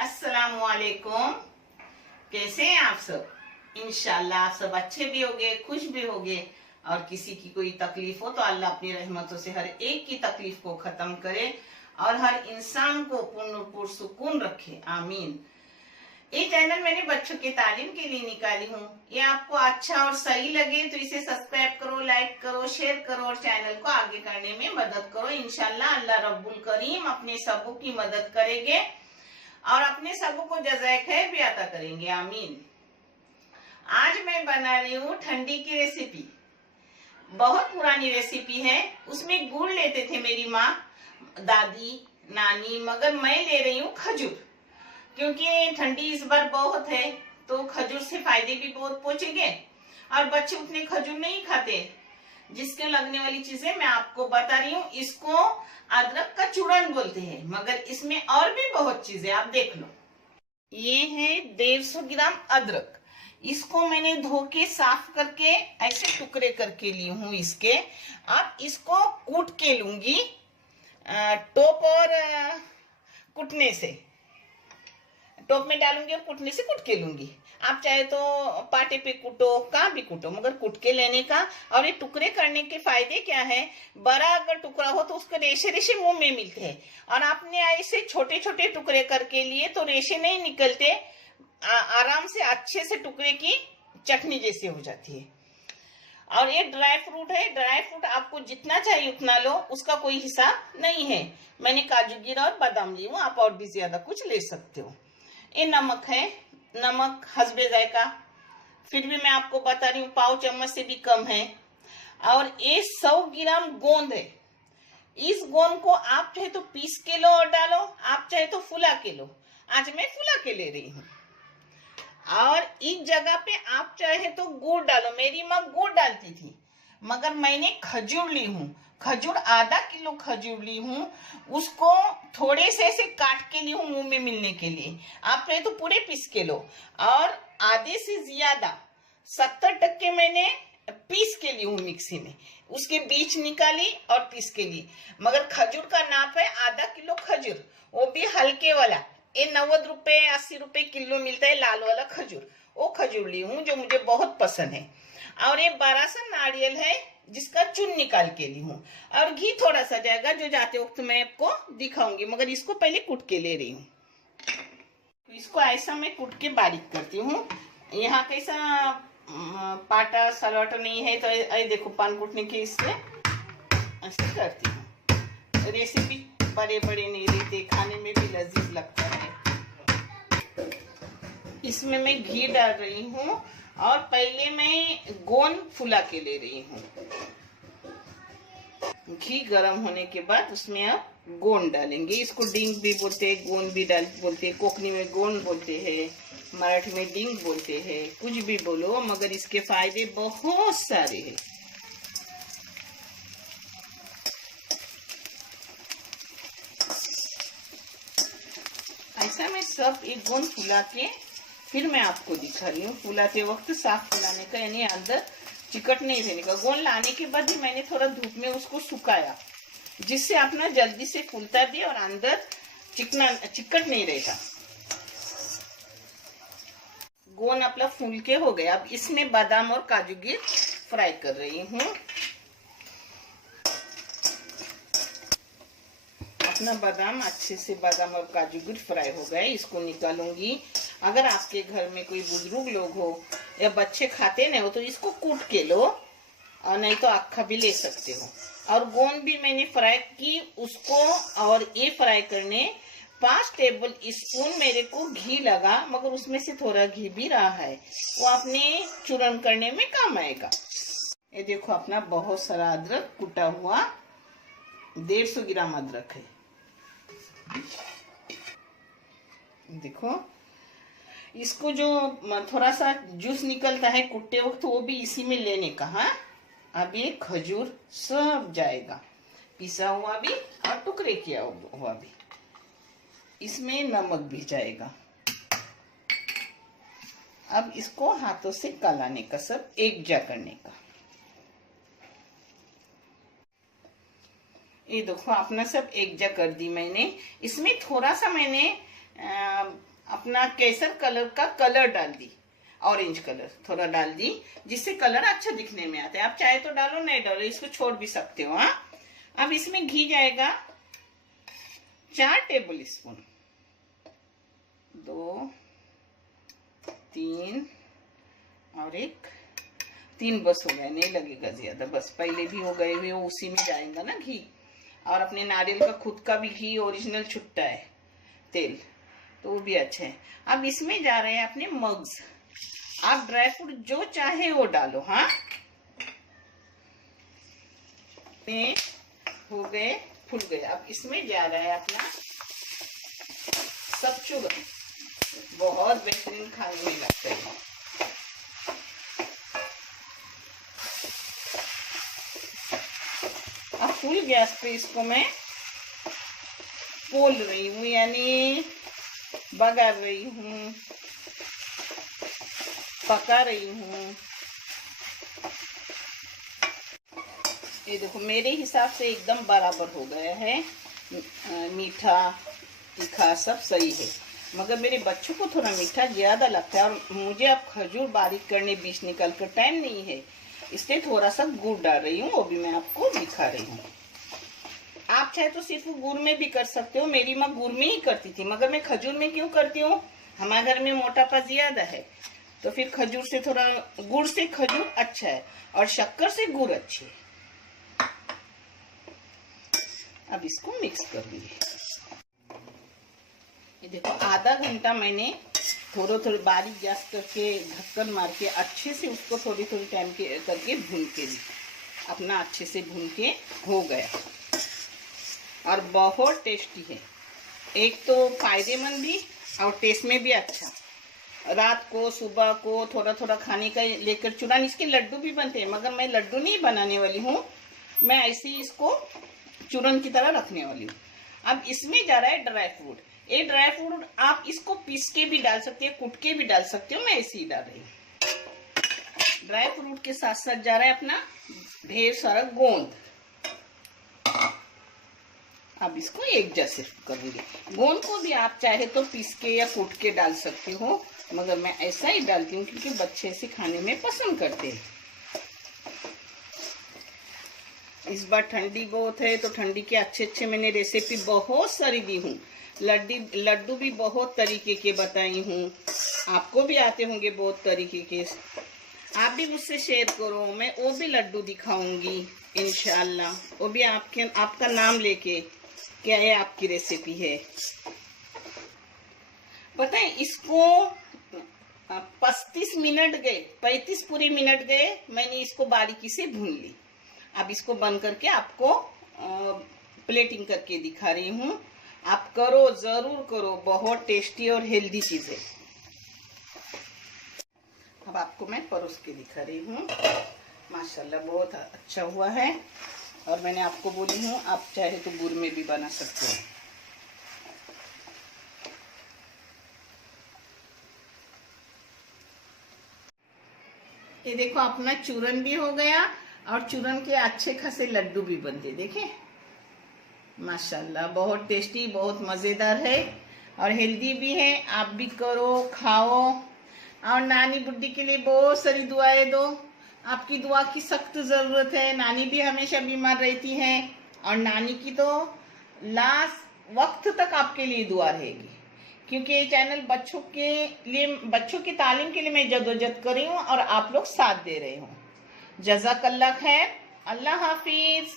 अस्सलामुअलैकुम। कैसे हैं आप सब? इंशाल्लाह आप सब अच्छे भी होंगे, खुश भी होंगे। और किसी की कोई तकलीफ हो तो अल्लाह अपनी रहमतों से हर एक की तकलीफ को खत्म करे और हर इंसान को पूर्ण पुरसुकून रखे, आमीन। ये चैनल मैंने बच्चों की तालीम के लिए निकाली हूँ। ये आपको अच्छा और सही लगे तो इसे सब्सक्राइब करो, लाइक करो, शेयर करो और चैनल को आगे करने में मदद करो। इंशाल्लाह अल्लाह रब्बुल करीम अपने सबों की मदद करेंगे और अपने सबों को जज़ाए खैर भी अता करेंगे, आमीन। आज मैं बना रही हूँ ठंडी की रेसिपी। बहुत पुरानी रेसिपी है। उसमें गुड़ लेते थे मेरी माँ, दादी, नानी, मगर मैं ले रही हूँ खजूर, क्योंकि ठंडी इस बार बहुत है तो खजूर से फायदे भी बहुत पहुंचेंगे। और बच्चे उतने खजूर नहीं खाते। जिसके लगने वाली चीजें मैं आपको बता रही हूँ। इसको अदरक का चूर्ण बोलते हैं, मगर इसमें और भी बहुत चीजें, आप देख लो। ये है 150 ग्राम अदरक। इसको मैंने धो के साफ करके ऐसे टुकड़े करके ली हूँ इसके। अब इसको कूट के लूंगी टोप और कुटने से। टोप में डालूंगी और कुटने से कुट के लूंगी। आप चाहे तो पाटे पे कूटो, कहाँ भी कूटो, मगर कुट के लेने का। और ये टुकड़े करने के फायदे क्या है? बड़ा अगर टुकड़ा हो तो उसके रेशे रेशे मुंह में मिलते हैं, और आपने ऐसे छोटे छोटे टुकड़े करके लिए तो रेशे नहीं निकलते। आराम से अच्छे से टुकड़े की चटनी जैसी हो जाती है। और ये ड्राई फ्रूट है। ड्राई फ्रूट आपको जितना चाहिए उतना लो, उसका कोई हिसाब नहीं है। मैंने काजू गिरा और बादाम ली हूँ, आप और भी ज्यादा कुछ ले सकते हो। ये नमक है, नमक हस्बे जायका। फिर भी मैं आपको बता रही हूँ, पाव चम्मच से भी कम है। और ये 100 ग्राम गोंद है। इस गोंद को आप चाहे तो पीस के लो और डालो, आप चाहे तो फुला के लो। आज मैं फुला के ले रही हूँ। और इस जगह पे आप चाहे तो गुड़ डालो। मेरी माँ गुड़ डालती थी, मगर मैंने खजूर ली हूँ। खजूर आधा किलो खजूर ली हूँ। उसको थोड़े से ऐसे काट के ली हूँ मुंह में मिलने के लिए। आप चाहे तो पूरे पीस के लो। और आधे से ज्यादा 70% मैंने पीस के ली हूँ मिक्सी में। उसके बीज निकाली और पीस के ली। मगर खजूर का नाप है आधा किलो खजूर, वो भी हल्के वाला। ये 90 रुपए 80 रुपए किलो मिलता है लाल वाला खजूर। वो खजूर ली हूँ जो मुझे बहुत पसंद है। और ये 12 सा नारियल है जिसका चून निकाल के ली हूँ। और घी थोड़ा सा जाएगा जो जाते वक्त मैं आपको दिखाऊंगी, मगर इसको पहले कूट के ले रही हूँ। इसको ऐसा मैं कूट के बारीक करती हूँ। यहाँ कैसा पाटा सलाटा नहीं है तो ये देखो पान कूटने के इससे ऐसे करती हूँ। रेसिपी बड़े बड़े नहीं रहते, खाने में भी लजीज लगता है। इसमें मैं घी डाल रही हूँ और पहले मैं गोंद फुला के ले रही हूँ। घी गर्म होने के बाद उसमें आप गोंद डालेंगे। इसको डिंग भी बोलते हैं, गोंद भी बोलते हैं। कोकनी में गोंद बोलते हैं, मराठी में डिंग बोलते हैं। कुछ भी बोलो, मगर इसके फायदे बहुत सारे हैं। ऐसा मैं सब एक गोंद फुला के फिर मैं आपको दिखा रही हूँ। फुलाते वक्त साफ फुलाने का, यानी अंदर चिकट नहीं रहने का। गोंद लाने के बाद भी मैंने थोड़ा धूप में उसको सुखाया, जिससे अपना जल्दी से फूलता भी और अंदर चिकट नहीं रहता। गोंद अपना फूल के हो गया। अब इसमें बादाम और काजू गिर फ्राई कर रही हूँ। अपना बादाम अच्छे से, बादाम और काजू गिर फ्राई हो गए। इसको निकालूंगी। अगर आपके घर में कोई बुजुर्ग लोग हो या बच्चे खाते नहीं हो तो इसको कूट के लो, और नहीं तो अक्खा भी ले सकते हो। और गोंद भी मैंने फ्राई की उसको। और ये फ्राई करने 5 टेबल स्पून मेरे को घी लगा, मगर उसमें से थोड़ा घी भी रहा है, वो अपने चूर्ण करने में काम आएगा। ये देखो अपना बहुत सारा अदरक कुटा हुआ, 150 ग्राम अदरक है। देखो इसको जो थोड़ा सा जूस निकलता है कुटते वक्त, वो भी इसी में लेने का। हाँ, अब ये खजूर सब जाएगा, पिसा हुआ भी और टुकड़े किया हुआ भी। इसमें नमक भी जाएगा। अब इसको हाथों से गलाने का, सब एक जा करने का। ये देखो अपना सब एक जा कर दी मैंने। इसमें थोड़ा सा मैंने अपना केसर कलर का कलर डाल दी, ऑरेंज कलर थोड़ा डाल दी, जिससे कलर अच्छा दिखने में आता है। आप चाहे तो डालो, नहीं डालो, इसको छोड़ भी सकते हो। हाँ, अब इसमें घी जाएगा 4 टेबल स्पून, 2, 3 और 1, 3 बस हो गए, नहीं लगेगा ज्यादा, बस पहले भी हो गए हुए उसी में जाएगा ना घी। और अपने नारियल का खुद का भी घी ओरिजिनल छुट्टा है तेल, तो वो भी अच्छा है। अब इसमें जा रहे हैं अपने मग्स, आप ड्राई फ्रूट जो चाहे वो डालो। हाँ, हो गए, फूल गए। अब इसमें जा रहा है अपना सब चूरन, बहुत बेहतरीन खाने में लगता है। अब फुल गैस पे इसको मैं पोल रही हूँ, यानी बगा रही हूँ, पका रही हूँ। ये देखो मेरे हिसाब से एकदम बराबर हो गया है, मीठा तीखा सब सही है, मगर मेरे बच्चों को थोड़ा मीठा ज्यादा लगता है और मुझे अब खजूर बारीक करने बीच निकल कर टाइम नहीं है, इसलिए थोड़ा सा गुड़ डाल रही हूँ, वो भी मैं आपको दिखा रही हूँ। आप चाहे तो सिर्फ गुड़ में भी कर सकते हो, मेरी माँ गुड़ में ही करती थी, मगर मैं खजूर में क्यों करती हूँ, हमारे घर में मोटापा ज्यादा है, तो फिर खजूर से थोड़ा, गुड़ से खजूर अच्छा है और शक्कर से गुड़ अच्छी है। अब इसको मिक्स कर दिए। ये देखो आधा घंटा मैंने थोड़ा बारीक गैस करके ढक्कन मार के अच्छे से उसको थोड़ी टाइम के करके भून के दी, अपना अच्छे से भून के हो गया और बहुत टेस्टी है। एक तो फायदेमंद भी और टेस्ट में भी अच्छा। रात को सुबह को थोड़ा खाने का लेकर चूरन, इसके लड्डू भी बनते हैं, मगर मैं लड्डू नहीं बनाने वाली हूँ, मैं ऐसे ही इसको चूरन की तरह रखने वाली हूँ। अब इसमें जा रहा है ड्राई फ्रूट। ये ड्राई फ्रूट आप इसको पीस के भी डाल सकते हैं, कुट के भी डाल सकते हो, मैं ऐसे ही डाल रही हूँ। ड्राई फ्रूट के साथ साथ जा रहा है अपना ढेर सारा गोंद। अब इसको एक जैसे करूंगी। गोंद को भी आप चाहे तो पीस के या कूट के डाल सकते हो, मगर मैं ऐसा ही डालती हूँ क्योंकि बच्चे ऐसे खाने में पसंद करते हैं। इस बार ठंडी बहुत है तो ठंडी के अच्छे मैंने रेसिपी बहुत सारी दी हूँ, लड्डू भी बहुत तरीके के बताई हूँ, आपको भी आते होंगे बहुत तरीके के, आप भी मुझसे शेयर करो, मैं वो भी लड्डू दिखाऊंगी इंशाल्लाह, वो भी आपका नाम लेके, क्या है आपकी रेसिपी है। पता है इसको 35 मिनट गए, 35 पूरे मिनट गए, मैंने इसको बारीकी से भून ली। अब इसको बंद करके आपको प्लेटिंग करके दिखा रही हूँ, आप करो, जरूर करो, बहुत टेस्टी और हेल्दी चीज है। अब आपको मैं परोस के दिखा रही हूँ, माशाल्लाह बहुत अच्छा हुआ है। और मैंने आपको बोली हूँ आप चाहे तो गुड़ में भी बना सकते हो। ये देखो अपना चूरन भी हो गया और चूरन के अच्छे खासे लड्डू भी बनते, देखे माशाल्लाह, बहुत टेस्टी, बहुत मजेदार है और हेल्दी भी है। आप भी करो, खाओ और नानी बुड्ढी के लिए बहुत सारी दुआएं दो, आपकी दुआ की सख्त जरूरत है। नानी भी हमेशा बीमार रहती है और नानी की तो लास्ट वक्त तक आपके लिए दुआ रहेगी, क्योंकि ये चैनल बच्चों की तालीम के लिए मैं जदोजहद कर रही हूँ और आप लोग साथ दे रहे हो। जज़ाकल्लाह खैर, अल्लाह हाफिज।